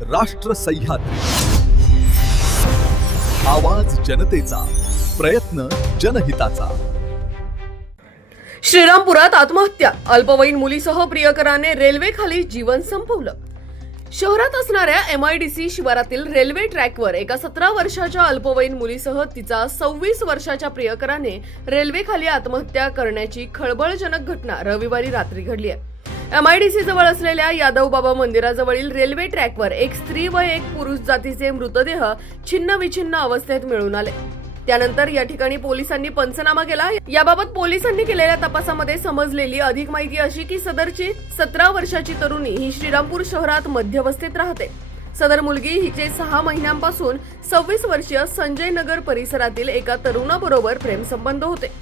राष्ट्र सह्याद्री, आवाज जनतेचा, प्रयत्न जनहिताचा। श्रीरामपुरात आत्महत्या, अल्पवयीन मुलीसह प्रियकराने रेल्वेखाली जीवन संपवलं। शहरात असणाऱ्या MIDC शिवारातील रेल्वे ट्रॅकवर एका 17 वर्षाच्या अल्पवयीन मुलीसह तिचा 26 वर्षाच्या प्रियकराने रेल्वेखाली आत्महत्या करण्याची खळबळजनक घटना रविवारी रात्री घडली आहे। MIDC जवळ असलेल्या यादव बाबा मंदिराजवळील रेल्वे ट्रॅकवर एक स्त्री व एक पुरुष जातीचे मृतदेह छिन्न-विछिन्न अवस्थेत मिळून आले। त्यानंतर या ठिकाणी पोलिसांनी पंचनामा केला। याबाबत पोलिसांनी केलेल्या तपासामध्ये समजलेली अधिक माहिती अशी की सदरची 17 वर्षाची तरुणी ही श्रीरामपूर शहरात मध्यवस्थेत राहते। सदर मुलगी हिचे 6 महिन्यांपासून 26 वर्षीय संजय नगर परिसरातील एका तरुणाबरोबर प्रेमसंबंध होते।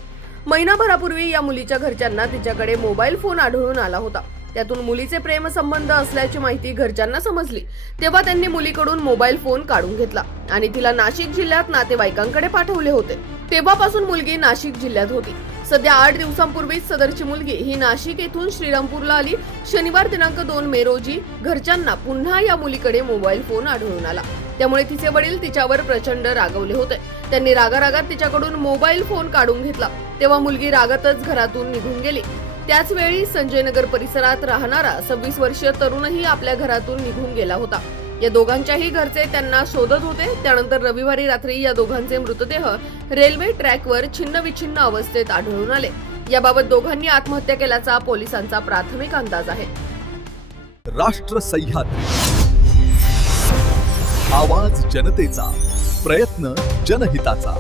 महिनाभरापूर्वी या मुलीच्या घरच्यांना तिच्याकडे मोबाईल फोन आढळून आला होता। त्यातून मुलीचे प्रेमसंबंध असल्याची माहिती घरच्यांना समजली। तेव्हा त्यांनी मुलीकडून मोबाईल फोन काढून घेतला आणि तिला नाशिक जिल्ह्यात नातेवाईकांकडे पाठवले होते। तेव्हापासून मुलगी नाशिक जिल्ह्यात होती। सध्या 8 दिवसांपूर्वी सदरची मुलगी ही नाशिक येथून श्रीरामपूरला आली। शनिवार दिनांक 2 मे रोजी घरच्यांना पुन्हा या मुलीकडे मोबाईल फोन आढळून आला। त्यामुळे तिचे वडील तिच्यावर प्रचंड रागावले होते। त्यांनी रागारागात तिच्याकडून मोबाईल फोन काढून घेतला। तेव्हा मुलगी रागातच घरातून निघून गेली। त्याच वेळी संजय नगर परिसरात राहणारा 26 वर्षीय तरुणही आपल्या घरातून निघून गेला होता। या दोघांच्याही घरचे त्यांना शोधत होते। त्यानंतर रविवारी रात्री या दोघांचे मृतदेह रेल्वे ट्रॅकवर छिन्न-विछिन्न अवस्थेत आढळून आले। याबाबत दोघांनी आत्महत्या केल्याचा पोलिसांचा प्राथमिक अंदाज आहे। राष्ट्र सह्याद्री, आवाज जनतेचा, प्रयत्न जनहिताचा।